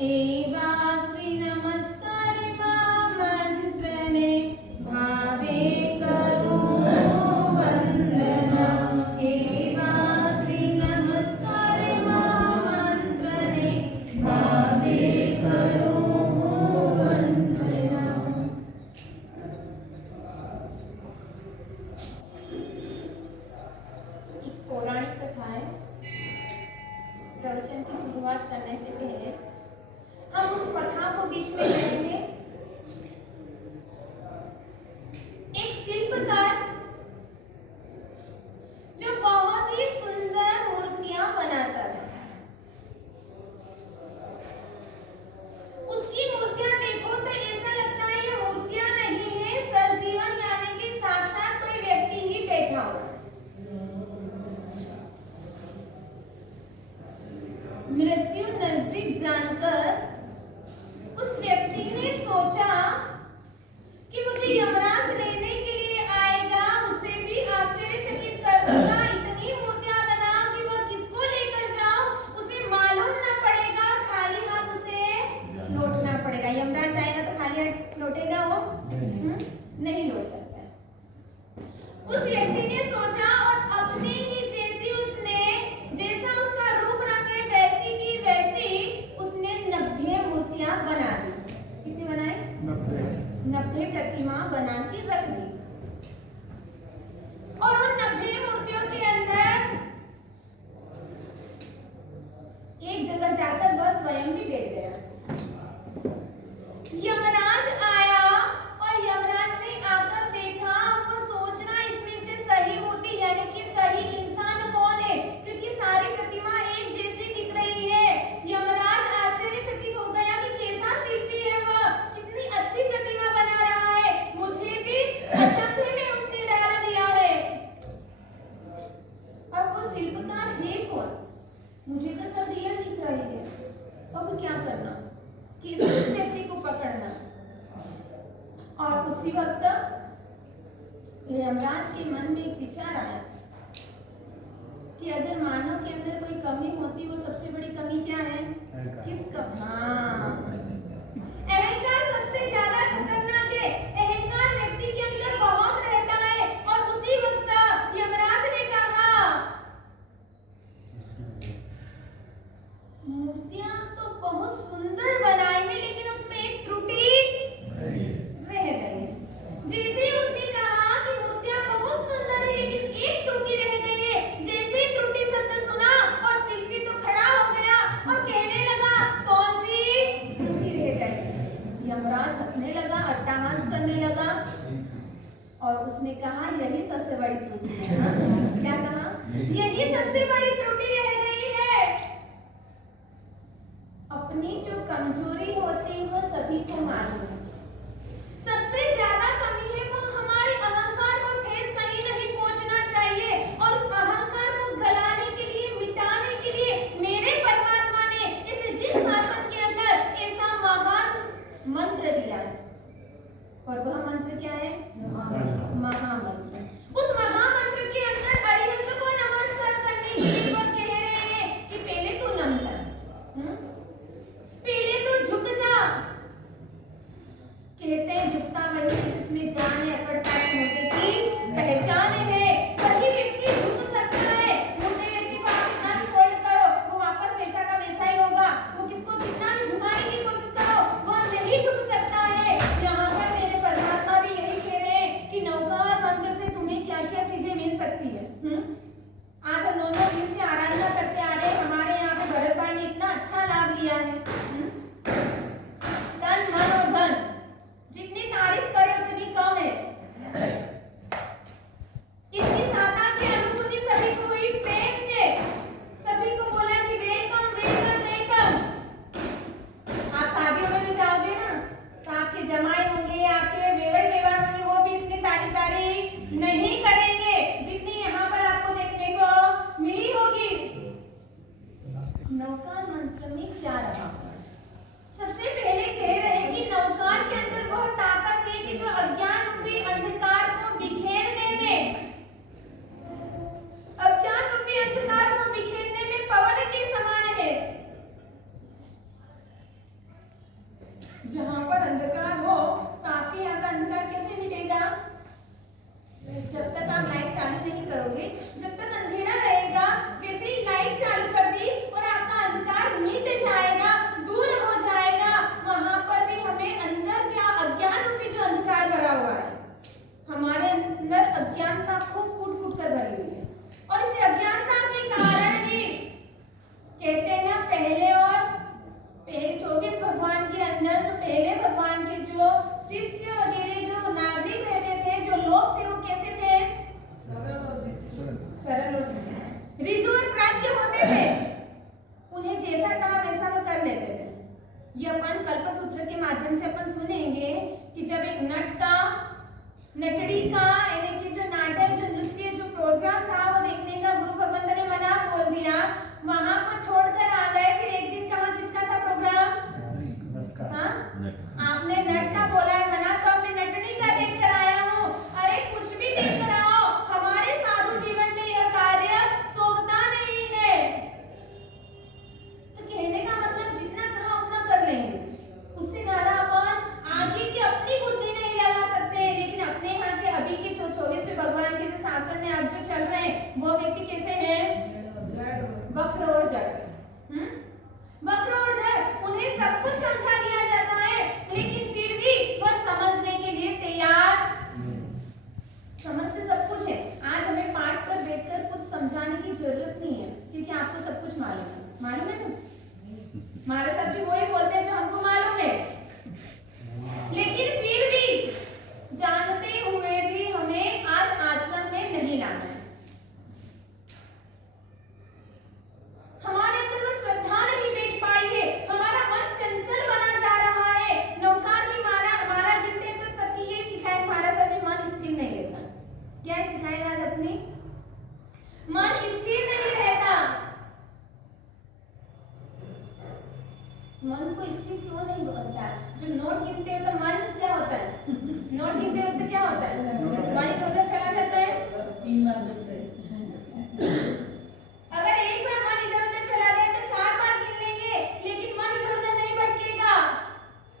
एवा श्री नमस्कार महामंत्रने भावे करो वंदना। एवा श्री नमस्कार महामंत्रने भावे करो वंदना। एक पौराणिक कथा है। प्रवचन की शुरुआत करने से पहले हम उस कथा को बीच में लेंगे। एक शिल्पकार जो बहुत ही सुंदर मूर्तियां बनाता था, उसकी मूर्तियां देखो तो ऐसा लगता है ये मूर्तियां नहीं है, सजीवन यानी कि साक्षात कोई व्यक्ति ही बैठा हुआ। मृत्यु नजदीक जानकर उस व्यक्ति ने सोचा कि मुझे यमराज लेने के लिए आएगा, उसे भी आश्चर्यचकित कर दूंगा। इतनी मूर्तियां बनाओ कि वह किसको लेकर जाओ उसे मालूम न पड़ेगा, खाली हाथ उसे लौटना पड़ेगा। यमराज आएगा तो खाली हाथ लौटेगा वो? नहीं लौट सकता। उस व्यक्ति ने सोचा और अपने ही जैसा उसका रूप रंग है वैसी की वैसी उसने 90 मूर्तियां बना दी। कितनी बनाई? 90 प्रतिमा बना के रख दी। और उन 90 मूर्तियों के अंदर एक जगह जाकर वह स्वयं भी बैठ गया। यमराज आया और यमराज ने आकर देखा, वो सोच रहा इसमें से सही मूर्ति यानी कि सही इंसान कौन है, क्योंकि सारी प्रतिमा एक जैसी दिख रही है। यमराज आश्चर्यचकित हो गया कि कैसा शिल्पी है वह, कितनी अच्छी प्रतिमा बना रहा है, मुझे भी अचंभे में उसने डाल दिया है। अब वो शिल्पकार है कौन? मुझे तो सब रियल दिख रही है। अब क्या करना, कैसे उस व्यक्ति को पकड़ना? और उसी वक्त यमराज के मन में एक विचार आया कि अगर मानव के अंदर कोई कमी होती, वो सबसे बड़ी कमी क्या है? किस कमी? हाँ, अहंकार सबसे ज्यादा खतरनाक है। अहंकार व्यक्ति के अंदर बहुत रहता है। और उसी वक्त यमराज ने कहा, मूर्तियां तो बहुत सुंदर बनाई है लेकिन उसमें एक त्रुटि रह गई है। जैसे ही उसने कहा कि मूर्तियां बहुत सुंदर है लेकिन एक त्रुटि रह गई है, जैसे ही त्रुटि शब्द सुना और शिल्पी तो खड़ा हो गया और कहने लगा, कौन सी त्रुटि रह गई? यमराज हंसने लगा, अट्टहास करने लगा और उसने कहा, यही सबसे बड़ी त्रुटि है। क्या कहा? यही सबसे बड़ी त्रुटि रह गई है। अपनी जो कमजोरी होती है वो सभी को मालूम है। सबसे ज्यादा कमी है वो हमारे अहंकार को ठेस कहीं नहीं पहुंचना चाहिए। और उस अहंकार को गलाने के लिए, मिटाने के लिए मेरे परमात्मा ने इस जिन शासन के अंदर ऐसा महान मंत्र दिया है। और वह मंत्र क्या है? महामंत्र। उस महामंत्र के अंदर अरिहंत को नमस्कार करने के लिए वो कह रहे हैं कि पहले तू नम जा, पहले तो झुक जा। कहते हैं झुकता वही है जिसमें जान है, अकड़ता मोटे की पहचान है। वही व्यक्ति झुक सकता है। मोटे व्यक्ति को आप कितना भी फोल्ड करो वो वापस वैसा का वैसा ही होगा। वो किसको कितना भी झुकाने की कोशिश करो वो नहीं झुक सकता है। यहाँ पर मेरे परमात्मा भी यही कह रहे हैं कि नौकार मंत्र से तुम्हें क्या क्या चीजें मिल सकती है। आज हम 9 दिन से आराधना करते आ रहे हैं। हमारे यहाँ पे भरत भाई ने इतना अच्छा लाभ लिया है। तन मन और धन, जितनी तारीफ करे उतनी कम है। इतनी साता की अनुभूति सभी को हुई प्रेम से। सभी को बोला कि वेलकम वेलकम वेलकम। आप शादियों में भी जाओगे ना तो आपके जमाई होंगे, आपके व्यवहार होंगे, वो भी इतनी तारीफ नहीं करेंगे जितनी यहाँ पर आपको देखने को मिली होगी। नौकार मंत्र में क्या रहा? सबसे पहले कह रहे हैं कि नौकार के अंदर वह ताकत है कि जो अज्ञान रूपी अंधकार को बिखेरने में, अज्ञान रूपी अंधकार को बिखेरने में पवन के समान है। ये अपन कल्पसूत्र के माध्यम से अपन सुनेंगे कि जब एक नटड़ी का यानी कि जो नाटक, जो नृत्य, जो प्रोग्राम था वो देखने का गुरु भगवंत ने मना बोल दिया, वहां को छोड़कर आ गए। फिर एक दिन कहा किसका था प्रोग्राम? हाँ, आपने नट का बोला है मना, तो आपने नटड़ी का देख कर आया हूँ। अरे कुछ भी देख कर आओ, हमारे साधु जीवन में यह कार्य शोभता नहीं है। तो कहने का मतलब जितना कहा उतना कर लेंगे, उससे ज्यादा अपन आगे की अपनी बुद्धि नहीं लगा सकते। लेकिन अपने यहाँ के अभी के 24वें भगवान के जो शासन में अब जो चल रहे हैं वो व्यक्ति कैसे हैं? वक्र और जड़। वक्र और जड़, उन्हें सब कुछ समझा दिया जाता है लेकिन फिर भी वह समझने के लिए तैयार। समझते सब कुछ है। आज हमें पाठ पर बैठकर कुछ समझाने की जरूरत नहीं है क्योंकि आपको सब कुछ मालूम है ना। हमारे साथ भी वही बोलते हैं जो हमको मालूम है, लेकिन फिर भी जानते हुए भी हमें आज आचरण में नहीं लाना है। हमारे अंदर वो श्रद्धा नहीं बैठ पाई है, हमारा मन चंचल बना जा रहा है। नौकार की माला गिनते हैं तो सबकी यही सिखाए महाराज साहब जी, मन स्थिर नहीं रहता। क्या सिखाएगा आज अपनी? मन स्थिर नहीं रहता। मन को स्थिर क्यों नहीं बनता? जब नोट गिनते हो तो मन क्या होता है? नोट गिनते वक्त क्या होता है? मन इधर चला जाता है। अगर एक बार मन इधर उधर चला गया तो 4 बार गिन लेंगे, लेकिन मन इधर उधर नहीं भटकेगा।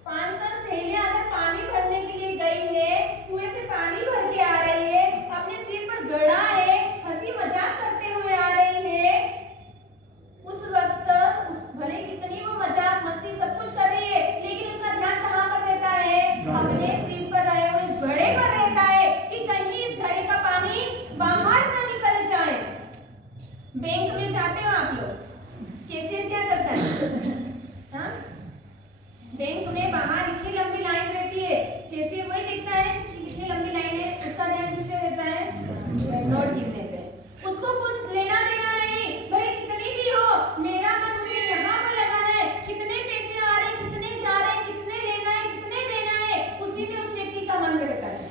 5 सहेलियां अगर पानी भरने के लिए गई है, कुएं से पानी भर के आ रही है, अपने सिर पर घड़ा है, हंसी मजाक करते हुए आ रही है, उस वक्त भले कितनी वो मजाक मस्ती सब कुछ कर रही है, लेकिन उसका ध्यान कहाँ पर रहता है? अपने सिर पर रहे हुए इस घड़े पर रहता है कि कहीं इस घड़े का पानी बाहर ना निकल जाए। बैंक में जाते हो आप लोग, कैशियर क्या करता है? हाँ? बैंक में बाहर इतनी लंबी लाइन रहती है, कैशियर वही देखता है कि कितनी लंबी लाइन है, उसका ध्यान किस पे रहता है? नोट गिनने पे। उसको कुछ लेना देना नहीं, भले कितनी भी हो, मेरा मन मुझे यहाँ पर लगाना है, कितने पैसे आ रहे, कितने जा रहे, कितने लेना है, कितने देना है, उसी में उस व्यक्ति का मन रहता है।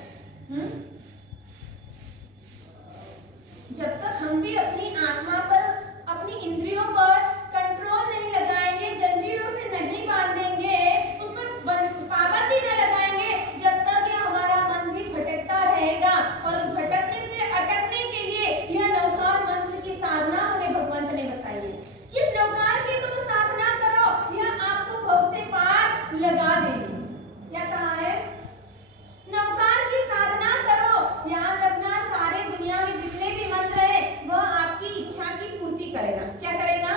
जब तक हम भी अपनी आत्मा पर, अपनी इंद्रियों पर कंट्रोल नहीं लगाएंगे, जंजीरों से नहीं बांधेंगे, उस पर पाबंदी न लगाएंगे, जब तक ये हमारा मन भी भटकता रहेगा। और उस भटकने से अटकने के लिए यह नौकार मंत्र की साधना हमें भगवंत ने बताई है। इस नौकार की तुम साधना करो, यह आपको भव से पार लगा देगी। क्या कहा है? नौकार की साधना करो। याद रखना, सारे दुनिया में जितने भी मंत्र है वह आपकी इच्छा की पूर्ति करेगा। क्या करेगा?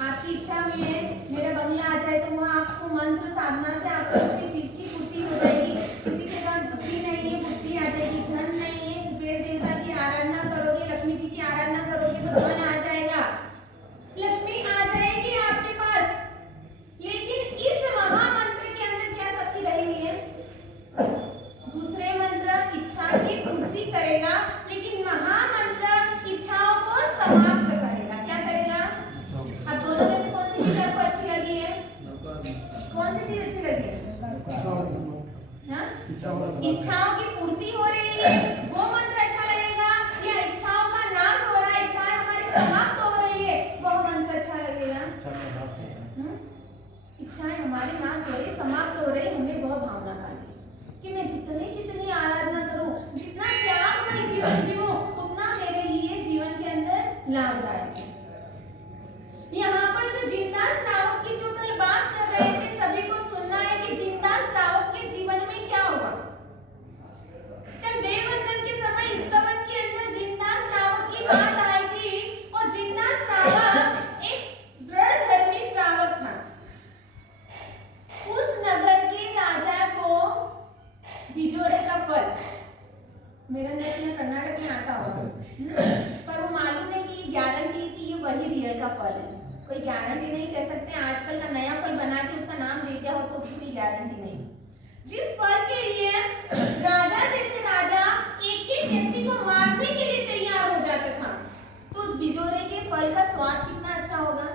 आपकी इच्छा हुई है मेरा बंगला आ जाए, तो वह आपको मंत्र साधना से आपको किसी चीज की पूर्ति हो जाएगी। किसी के पास बुद्धि नहीं है, बुद्धि आ जाएगी। धन नहीं है, कुबेर देवता की आराधना करोगे, लक्ष्मी जी की आराधना करोगे तो धन आ जाएगा, लक्ष्मी आ जाएगी आपके पास। लेकिन इस महामंत्र के अंदर क्या शक्ति रही हुई है? दूसरे मंत्र इच्छा की पूर्ति करेगा, लेकिन महामंत्र इच्छाओं को समाप्त करेगा। क्या करेगा? अब दोनों में से कौन सी चीज आपको अच्छी लगी है? कौन सी चीज अच्छी लगी है? हाँ? इच्छाओं की पूर्ति हो रही है, वो मंत्र अच्छा लगेगा, या इच्छाओं का नाश हो रहा है, इच्छाएं हमारी समाप्त हो रही है, वह मंत्र अच्छा लगेगा? इच्छाएं हमारी नाश हो रही, समाप्त हो रही, हमें वह भावना आती कि मैं जितनी आराधना करूं, जितना त्यागमय जीवन जीऊं, उतना मेरे लिए जीवन के अंदर लाभदायक है। यहाँ पर जो जिंदा श्रावक की जो कल बात कर रहे थे, सभी को सुनना है कि जिंदा श्रावक के जीवन में क्या हुआ। कल देववंदन के समय स्तवन के अंदर जिंदा श्रावक की बात आई थी, और जिंदा श्रावक एक दृढ़ धर्मी श्रावक था। उस नगर के राजा को बिजोरे का फल, मेरा नेशनल कर्नाटक में आता होगा, पर वो मालूम नहीं कि गारंटी कि ये वही रियल का फल है। कोई गारंटी नहीं कह सकते, आजकल का नया फल बना के उसका नाम दे दिया हो तो भी कोई गारंटी नहीं। जिस फल के लिए राजा जैसे राजा एक एक व्यक्ति को मारने के लिए तैयार हो जाता था, तो उस बिजोरे के फल का स्वाद कितना अच्छा होगा।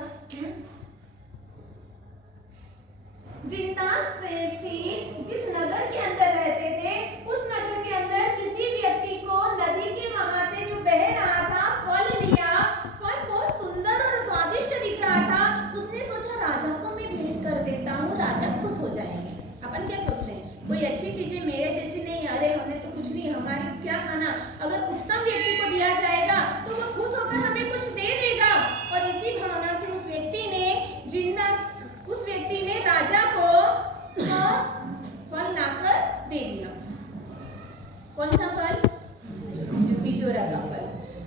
जिंदा श्रेष्ठी जिस नगर के अंदर रहते थे, उस नगर के अंदर किसी व्यक्ति को नदी के वहां से जो बह रहा था फल लिया। फल बहुत सुंदर और स्वादिष्ट दिख रहा था। उसने सोचा राजा को मैं भेंट कर देता हूँ, राजा खुश हो जाएंगे। अपन क्या सोच रहे हैं, कोई अच्छी चीजें मेरे जैसी नहीं, अरे हमें तो कुछ नहीं, हमारे क्या खाना, अगर उत्तम व्यक्ति को दिया जाएगा तो वो खुश होकर हमें कुछ दे देगा। और इसी भावना से उस व्यक्ति ने राजा को फल लाकर दे दिया। कौन सा फल? बिजोरा का फल।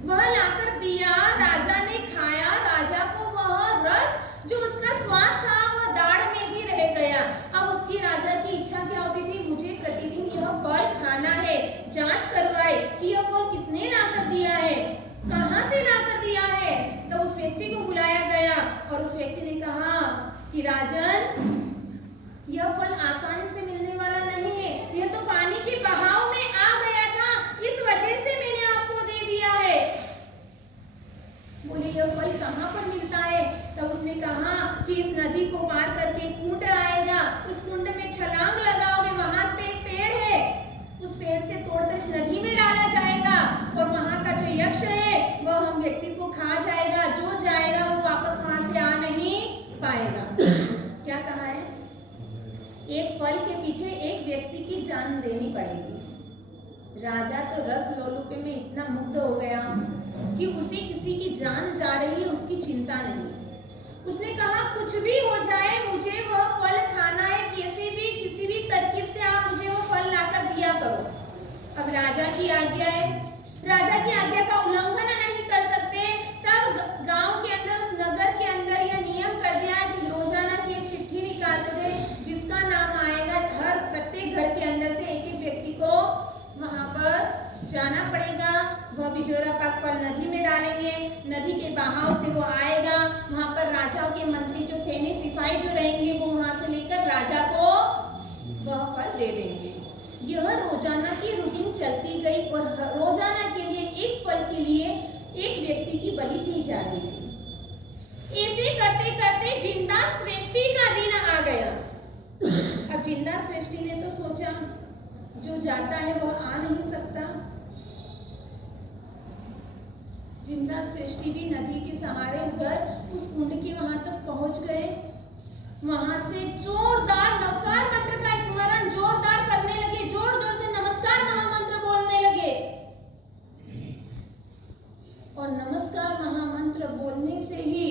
वह लाकर दिया, राजा ने खाया। राजा को वह रस जो उसका स्वाद था वह दाढ़ में ही रह गया। अब उसकी राजा की इच्छा क्या होती थी, मुझे प्रतिदिन यह फल खाना है। जांच करवाए कि यह फल किसने लाकर दिया है, कहां से लाकर दिया है। तो उस व्यक्ति को बुलाया गया और उस व्यक्ति ने कहा कि राजन, यह फल आसानी से मिलने वाला नहीं है, यह तो पानी के बहाव में आ गया था, इस वजह से मैंने आपको दे दिया है। बोले यह फल कहाँ पर मिलता है? तब उसने कहा कि इस नदी को पार करके एक कुंड आएगा, उस कुंड में छलांग लगाओगे, वहां पे एक पेड़ है, उस पेड़ से तोड़कर इस नदी में डाला जाएगा और वहां का जो यक्ष है वह हम व्यक्ति को खा जाएगा। जो जाएगा वो वापस वहां से आ नहीं पाएगा। क्या कहा है? एक फल के पीछे एक व्यक्ति की जान देनी पड़ेगी। राजा तो रस लोलुपे में इतना मुग्ध हो गया कि उसे किसी की जान जा रही है उसकी चिंता नहीं। उसने कहा कुछ भी हो जाए मुझे वह फल खाना है, किसी भी तरकीब से आप मुझे वो फल लाकर दिया करो। अब राजा की आज्ञा है, राजा की आज्ञा का उल्लंघन नहीं कर सकते। तब गांव के अंदर, उस नगर के अंदर यह नियम कर दिया कि रोजाना की एक चिट्ठी निकालते थे, जिसका नाम आएगा हर प्रत्येक घर के अंदर से एक एक व्यक्ति को वहां पर जाना पड़ेगा। वह बिजोरा पाक फल नदी में डालेंगे, नदी के बहाव से वो आएगा, वहां पर राजा के मंत्री जो सैनिक सिपाही जो रहेंगे वो वहां से लेकर राजा को वह फल दे देंगे। यह रोजाना की रूटीन चलती गई और रोजाना के लिए एक फल के लिए एक व्यक्ति की बलि दी जा रही थी। ऐसे करते करते जिंदा श्रेष्ठी का दिन आ गया। अब जिंदा श्रेष्ठी ने तो सोचा जो जाता है वह आ नहीं सकता। जिंदा श्रेष्ठी भी नदी के सहारे उधर उस कुंड के वहां तक पहुंच गए। वहां से जोरदार नवकार मंत्र का स्मरण जोरदार करने लगे, जोर जोर से नमस्कार महामंत्र बोलने लगे। और नमस्कार महामंत्र बोलने से ही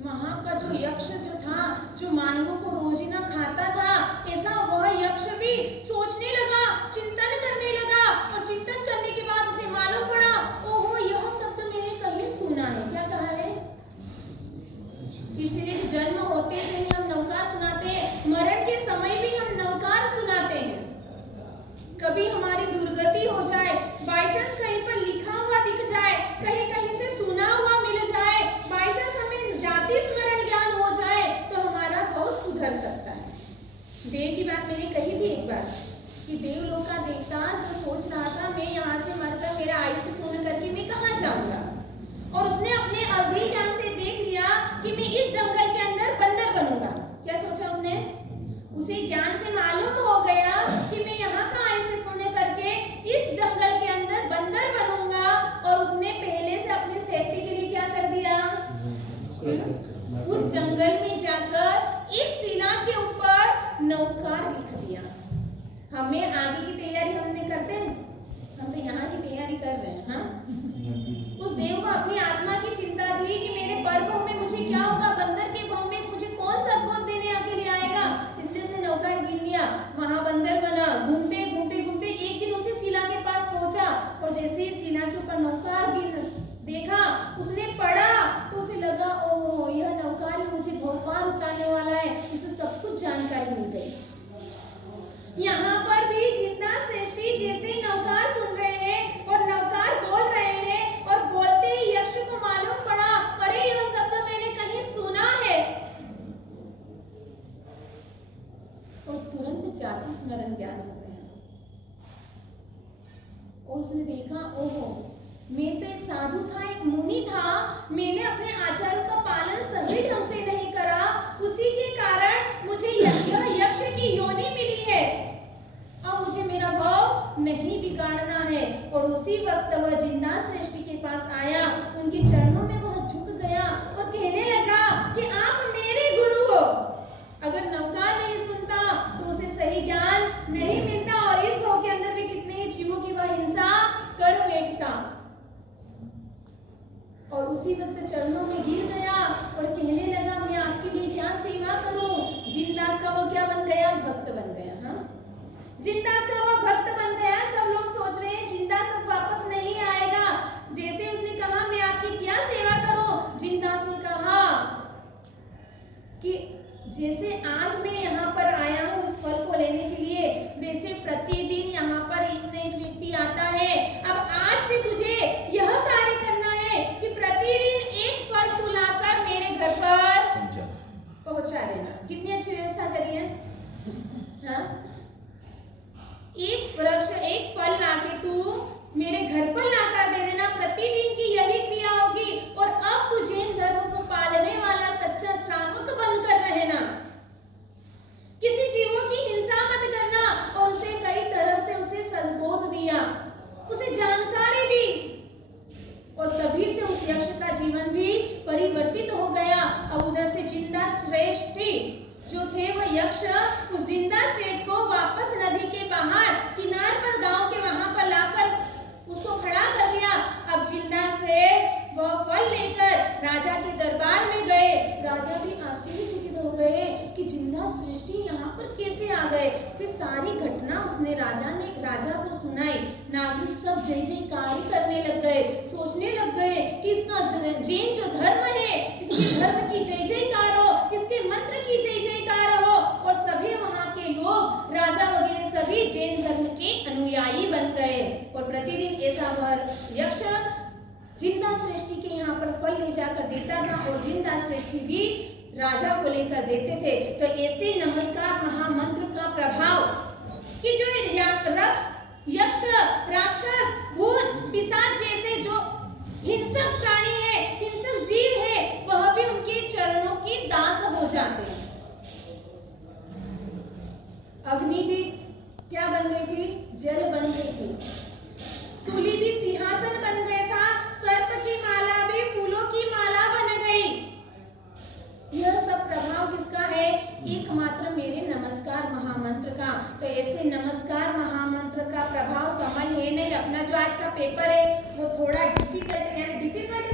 वहां का जो यक्ष जो था, जो मानवों को रोज न खाता था, ऐसा वह यक्ष भी सोचने लगा, चिंतन करने लगा। और चिंतन करने के बाद उसे मालूम पड़ा, ओहो यह शब्द मैंने कहीं सुना है। क्या कहा है? इसलिए जन्म होते से ही हम नवकार सुनाते हैं, मरण के समय भी हम नवकार सुनाते हैं। कभी हमारी दुर्गति हो जाए, बाई चांस कहीं पर लिखा हुआ दिख जाए, कहीं कहीं से सुना हुआ मिल जाए, बाई चांस हमें जाति स्मरण ज्ञान हो जाए तो हमारा बहुत सुधर सकता है। देव की बात मैंने कही थी एक बार कि देवलोक का देवता जो सोच रहा था मैं यहाँ से मरकर मेरा आयुष्य पूर्ण करके मैं कहाँ जाऊंगा, और उसने अपने अवधि ज्ञान से देख लिया कि मैं इस जंगल के अंदर बंदर बनूंगा। क्या सोचा उसने? उसे ज्ञान से मालूम हो गया कि मैं यहाँ का आयुष्य पूर्ण करके इस जंगल के अंदर बंदर बनूंगा। और उसने पहले से अपने सेफ्टी के लिए क्या कर दिया? उस जंगल में जाकर एक शिला के ऊपर नवकार लिख दिया। हमें आगे की तैयारी हमने करते हैं, हम तो यहाँ की तैयारी कर रहे हैं। हाँ, उस देव को अपनी आत्मा की चिंता थी कि मेरे परभव में मुझे क्या होगा, बंदर के भव में मुझे कौन सद्बोध देने के लिए आएगा। इसलिए उसने नौकार गिन लिया, वहां बंदर बना। घूमते घूमते घूमते एक दिन उसी शिला के पास पहुंचा और जैसे ही शिला के ऊपर नौकार गिन देखा, उसने पढ़ा तो उसे लगा ओह यह नौकार ही मुझे भगवान उतारने वाला है। उसे सब कुछ जानकारी मिल गई। यहाँ पर भी जिंदा श्रेष्ठी जैसे ही नौकार सुन रहे हैं और नौकार बोल रहे हैं और बोलते ही यक्ष को मालूम पड़ा अरे यह शब्द मैंने कहीं सुना है, और तुरंत जाति स्मरण ज्ञान हो गया। और उसने देखा ओहो मैं तो एक साधु था, एक मुनि था, मैंने अपने आचार्यों का पालन सही ढंग से नहीं करा, उसी के कारण मुझे यह जिंदा से वो भक्त बन गया। सब लोग सोच रहे हैं जिंदा सब वापस नहीं आएगा। जैसे उसने कहा मैं आपकी क्या सेवा करूं, जिंदास ने कहा कि जैसे आज मैं यहाँ पर आया हूँ इस फल को लेने के लिए, वैसे प्रतिदिन यहाँ पर एक न एक व्यक्ति आता है। अब आज से तुझे यह कार्य करना है कि प्रतिदिन एक फल तू लाकर मेरे घर पर पहुंचा देना। कितनी अच्छी व्यवस्था करी है। हाँ? एक वृक्ष एक फल लाके तू मेरे घर पर लाकर दे देना। प्रतिदिन की यही क्रिया होगी और अब तू जैन धर्म को पालने वाला सच्चा श्रावक बनकर रहना। किसी जीवों की हिंसा मत करना। और उसे कई तरह से उसे सद्बोध दिया, उसे जानकारी दी और तभी से उस यक्ष का जीवन भी परिवर्तित हो गया। अब उधर से जिंदा श्रेष्ठ जो थे वह यक्ष उस जिंदा सेठ को वापस नदी के बाहर किनार पर गांव के वहां पर लाकर उसको खड़ा कर दिया। अब जिंदा सेठ वह फल लेकर राजा के दरबार में गए। राजा भी आश्चर्यचकित हो गए कि जिंदा सृष्टि यहाँ पर कैसे आ गए। फिर सारी घटना उसने राजा को सुनाई। नागरिक सब जय जयकार करने लग गए, सोचने लग गए कि इसका जैन जो धर्म है इसके धर्म की जय जयकार हो, इसके मंत्र की जय जयकार हो। और सभी वहां के लोग राजा वगैरह सभी जैन धर्म के अनुयायी बन गए। और प्रतिदिन ऐसा भर यक्ष जिंदा सृष्टि के यहाँ पर फल ले जाकर देता था और जिंदा सृष्टि भी राजा को लेकर देते थे। तो ऐसे नमस्कार महामंत्र का प्रभाव कि जो यक्ष राक्षस भूत पिशाच जैसे जो हिंसक प्राणी है, हिंसक जीव है, वह भी उनके चरणों के दास हो जाते हैं। अग्नि भी क्या बन गई थी, जल बन गई थी। सूली भी सिंहासन बन गया था। सर्प की माला भी फूलों की माला बन गई। यह सब प्रभाव किसका है, एकमात्र मेरे नमस्कार महामंत्र का। तो ऐसे नमस्कार महामंत्र का प्रभाव समझ है नहीं। अपना जो आज का पेपर है वो थोड़ा डिफिकल्ट है, डिफिकल्ट